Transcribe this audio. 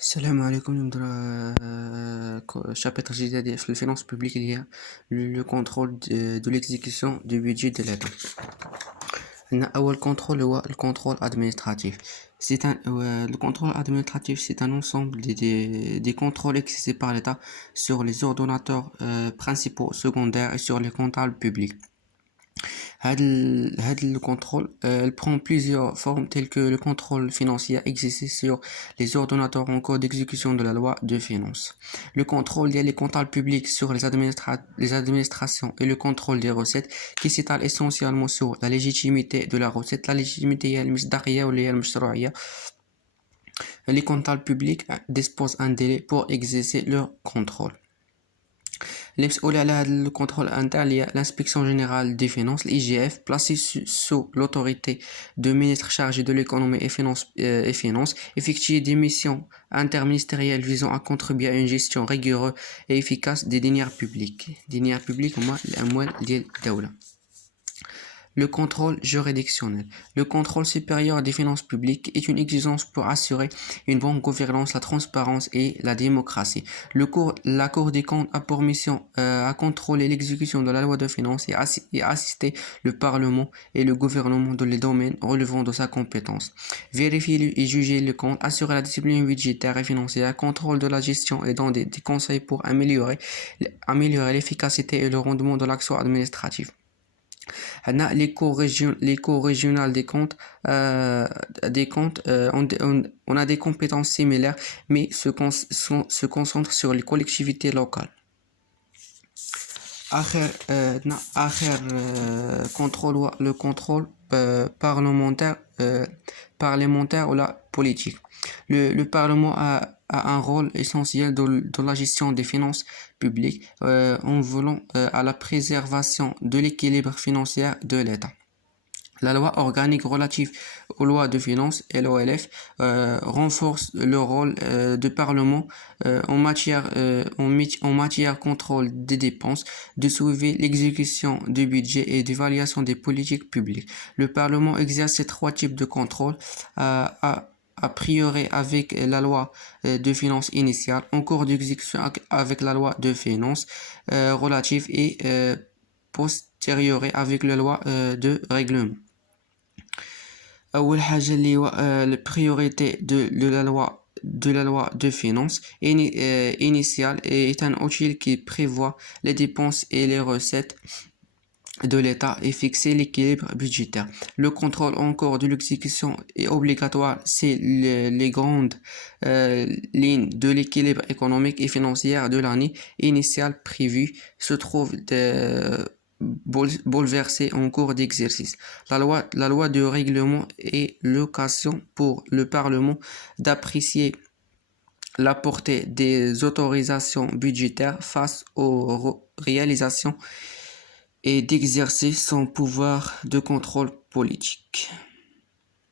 السلام عليكم. ندرا chapitre جديد في الفينانس publique اللي هي le contrôle de l'exécution du budget de l'État. عندنا أول contrôle هو الcontrôle administratif. Le contrôle administratif, c'est un ensemble des contrôles exercés par l'État sur les ordonnateurs principaux, secondaires et sur les comptables publics. Le contrôle prend plusieurs formes telles que le contrôle financier exercé sur les ordonnateurs en cours d'exécution de la loi de finances. Le contrôle des comptables publics sur les administrations et le contrôle des recettes qui s'étale essentiellement sur la légitimité de la recette, la légitimité المصداقية واللي هي المشروعية. Les comptables publics disposent un délai pour exercer leur contrôle. المسؤول على هذا الكونترول interne هي l'inspection générale des finances, l'IGF, placée sous l'autorité de ministre chargé de l'économie et finances, effectue des missions interministérielles visant à contribuer à une gestion rigoureuse et efficace des deniers publics. Deniers publics هما الأموال ديال الدولة. Le contrôle juridictionnel. Le contrôle supérieur des finances publiques est une exigence pour assurer une bonne gouvernance, la transparence et la démocratie. La Cour des comptes a pour mission à contrôler l'exécution de la loi de finances et assister le Parlement et le gouvernement dans les domaines relevant de sa compétence. Vérifier et juger le compte, assurer la discipline budgétaire et financière, contrôle de la gestion et donner des conseils pour améliorer l'efficacité et le rendement de l'action administrative. Les cours régionales des comptes, on a des compétences similaires mais se concentrent sur les collectivités locales. Contrôle le contrôle parlementaire ou la politique. Le Parlement a un rôle essentiel dans la gestion des finances publiques en voulant à la préservation de l'équilibre financier de l'État. La loi organique relative aux lois de finances, LOLF, renforce le rôle du Parlement en matière contrôle des dépenses, de suivi l'exécution du budget et d'évaluation des politiques publiques. Le Parlement exerce ces trois types de contrôle a priori avec la loi de finances initiale, en cours d'exécution avec la loi de finances relative et postérieure avec la loi de règlement. أول حاجة اللي هو البريوريتي de la loi de finances initiale est un outil qui prévoit les dépenses et les recettes de l'État et fixer l'équilibre budgétaire. Le contrôle en cours de l'exécution est obligatoire si les grandes lignes de l'équilibre économique et financier de l'année initiale prévue se trouvent bouleversée en cours d'exercice. La loi de règlement est l'occasion pour le Parlement d'apprécier la portée des autorisations budgétaires face aux réalisations et d'exercer son pouvoir de contrôle politique.